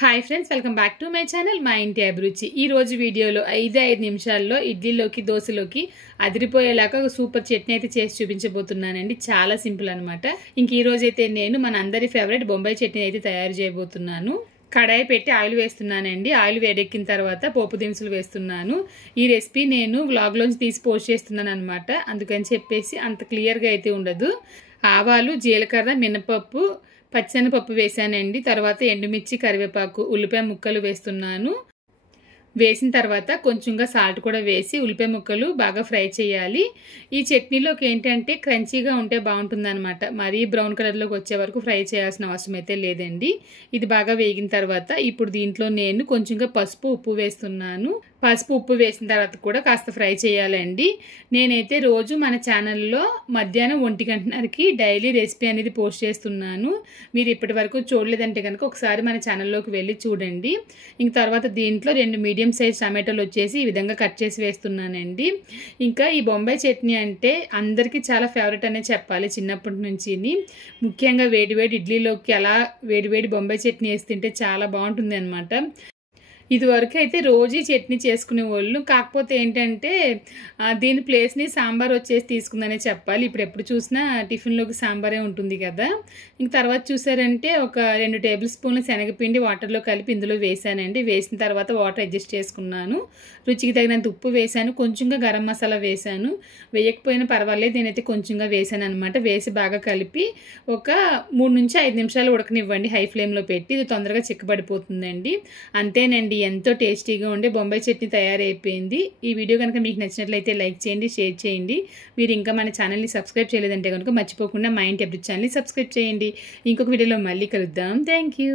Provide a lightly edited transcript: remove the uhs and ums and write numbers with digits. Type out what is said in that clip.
Hi friends, welcome back to my channel మా ఇంటి అభిరుచి. ఈ రోజు వీడియోలో 5 నిమిషాల్లో ఇడ్లీలోకి దోశలోకి అదిరిపోయేలాగా సూపర్ చట్నీ అయితే చేసి చూపించబోతున్నానండి. చాలా సింపుల్ అనమాట. ఇంక ఈ రోజు అయితే నేను మన అందరి ఫేవరెట్ బొంబాయి చట్నీ అయితే తయారు చేయబోతున్నాను. కడాయి పెట్టి ఆయిల్ వేస్తున్నానండి. ఆయిల్ వేడెక్కిన తర్వాత పోపు దినుసులు వేస్తున్నాను. ఈ రెసిపీ నేను వ్లాగ్లోంచి తీసి పోస్ట్ చేస్తున్నాను అనమాట. అందుకని చెప్పేసి అంత క్లియర్గా అయితే ఉండదు. ఆవాలు, జీలకర్ర, మినపప్పు, పచ్చెనపప్పు వేసానండి. తర్వాత ఎండుమిర్చి, కరివేపాకు, ఉల్లిపాయ ముక్కలు వేస్తున్నాను. వేసిన తర్వాత కొంచెంగా సాల్ట్ కూడా వేసి ఉల్లిపాయ ముక్కలు బాగా ఫ్రై చేయాలి. ఈ చట్నీలోకి ఏంటంటే క్రంచీగా ఉంటే బాగుంటుందన్నమాట. మరీ బ్రౌన్ కలర్లోకి వచ్చే వరకు ఫ్రై చేయాల్సిన అవసరం అయితే లేదండి. ఇది బాగా వేగిన తర్వాత ఇప్పుడు దీంట్లో నేను కొంచెంగా పసుపు, ఉప్పు వేస్తున్నాను. పసుపు, ఉప్పు వేసిన తర్వాత కూడా కాస్త ఫ్రై చేయాలండి. నేనైతే రోజు మన ఛానల్లో మధ్యాహ్నం 1 గంటకి డైలీ రెసిపీ అనేది పోస్ట్ చేస్తున్నాను. మీరు ఇప్పటి వరకు చూడలేదంటే కనుక ఒకసారి మన ఛానల్లోకి వెళ్ళి చూడండి. ఇంక తర్వాత దీంట్లో 2 మీడియం సైజ్ టమాటోలు వచ్చేసి ఈ విధంగా కట్ చేసి వేస్తున్నానండి. ఇంకా ఈ బొంబాయి చట్నీ అంటే అందరికీ చాలా ఫేవరెట్ అనే చెప్పాలి చిన్నప్పటి నుంచి. ముఖ్యంగా వేడివేడి ఇడ్లీలోకి అలా వేడివేడి బొంబాయి చట్నీ వేసి తింటే చాలా బాగుంటుంది అనమాట. ఇదివరకు అయితే రోజు చట్నీ చేసుకునే వాళ్ళు, కాకపోతే ఏంటంటే దీని ప్లేస్ని సాంబార్ వచ్చేసి తీసుకుందనే చెప్పాలి. ఇప్పుడు ఎప్పుడు చూసినా టిఫిన్లోకి సాంబారే ఉంటుంది కదా. ఇంక తర్వాత చూసారంటే ఒక 2 టేబుల్ స్పూన్ల శనగపిండి వాటర్లో కలిపి ఇందులో వేసానండి. వేసిన తర్వాత వాటర్ అడ్జస్ట్ చేసుకున్నాను. రుచికి తగినంత ఉప్పు వేసాను. కొంచెంగా గరం మసాలా వేసాను. వేయకపోయినా పర్వాలేదు, నేనైతే కొంచెంగా వేసాను అనమాట. వేసి బాగా కలిపి ఒక 3 నుంచి 5 నిమిషాలు ఉడకనివ్వండి హై ఫ్లేమ్లో పెట్టి. ఇది తొందరగా చిక్కబడిపోతుందండి. అంతేనండి, ఎంతో టేస్టీగా ఉండే బొంబాయి చట్నీ తయారైపోయింది. ఈ వీడియో కనుక మీకు నచ్చినట్లయితే లైక్ చేయండి, షేర్ చేయండి. మీరు ఇంకా మన ఛానల్ని సబ్స్క్రైబ్ చేయలేదంటే కనుక మర్చిపోకుండా మా ఇంటి అభిరుచి ఛానల్ని సబ్స్క్రైబ్ చేయండి. ఇంకొక వీడియోలో మళ్ళీ కలుద్దాం. Thank you.